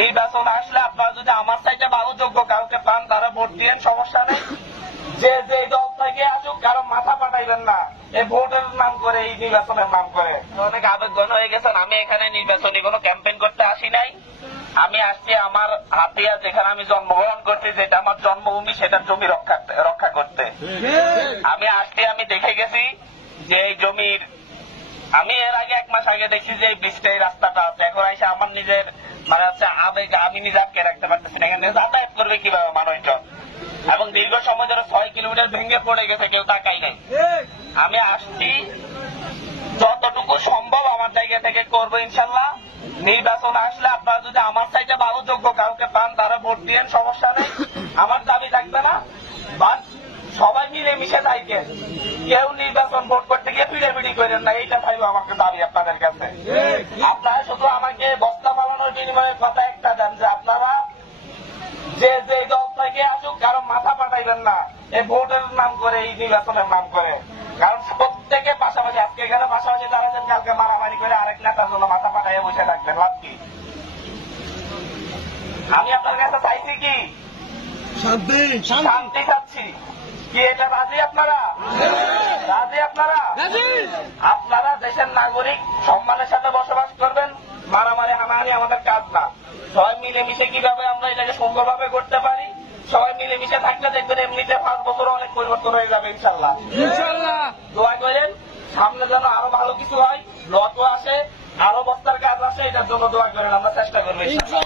নির্বাচন আসলে আপনারা যদি আমার সাইডে ভালো যোগ্য কাউকে পান তারা ভোট দিলেন, সমস্যা নেই। যে যে দল থেকে আসুক কারো মাথা পাঠাইবেন না এই ভোটের নাম করে, এই নির্বাচনের নাম করে। অনেক আবেগঘন হয়ে গেছেন। আমি এখানে নির্বাচনী কোনো ক্যাম্পেইন করতে আসি নাই। আমি আসছি আমার হাতিয়া, যেখানে আমি জন্মগ্রহণ করছি, যেটা আমার জন্মভূমি, সেটার জমি রক্ষা করতে আমি আসছি। আমি দেখে গেছি যে এই জমির, আমি এর আগে 1 মাস আগে দেখছি যে এই ব্রিজটা, এই রাস্তাটা আছে। এখন এসে আমার নিজের মানে হচ্ছে আবেগ, আমি নিজে আটকে রাখতে পারতেছি না। এখানে যাতায়াত করবে কিভাবে মানুষজন? এবং দীর্ঘ সময় ধরে 6 কিলোমিটার ভেঙে পড়ে গেছে, কেউ তাকাই নাই। আমি আসছি, যতটুকু সম্ভব আমার জায়গা থেকে করবো ইনশাল্লাহ। নির্বাচন আসলে আপনারা যদি আমার সাইডে ভালো যোগ্য কাউকে পান তারা ভোট দিলেন, সমস্যা নেই। আমার দাবি থাকবে না, বাট সবাই মিলে মিশে থাকেন। কেউ নির্বাচন ভোট করতে গিয়ে পিড়াপিড়ি করেন না, এইটা চাইবো আমাকে দাবি আপনাদের কাছে। আপনারা শুধু আমাকে বস্তা পালানোর বিনিময়ে কথা একটা দেন যে আপনারা যে যে দল থেকে আসুক কারো মাথা পাঠাইবেন না এই ভোটের নাম করে, এই নির্বাচনের নাম করে। কারণ প্রত্যেকে পাশাপাশি, আজকে এখানে পাশাপাশি দাঁড়াচ্ছেন, কালকে মারামারি করে আরেক নেতার জন্য মাথা পাঠাইয়া বসে থাকবেন, লাভ কি? আমি আপনার কাছে চাইছি কি? শান্তি চাচ্ছি। কি এটা রাজি আপনারা? রাজি আপনারা? আপনারা দেশের নাগরিক, সম্মানের সাথে বসবাস করবেন। মারামারি হানাহানি আমাদের কাজ না। সবাই মিলেমিশে কিভাবে আমরা এটাকে সুন্দরভাবে করতে পারি, সবাই মিলেমিশে থাকলে দেখবেন এমনিতে 5 বছর অনেক পরিবর্তন হয়ে যাবে ইনশাল্লাহ। দোয়া করেন সামনে যেন আরো ভালো কিছু হয়, লটও আসে, আরো বস্তার কাজ আসে, এটার জন্য দোয়া করেন, আমরা চেষ্টা করবো ইনশাল্লাহ।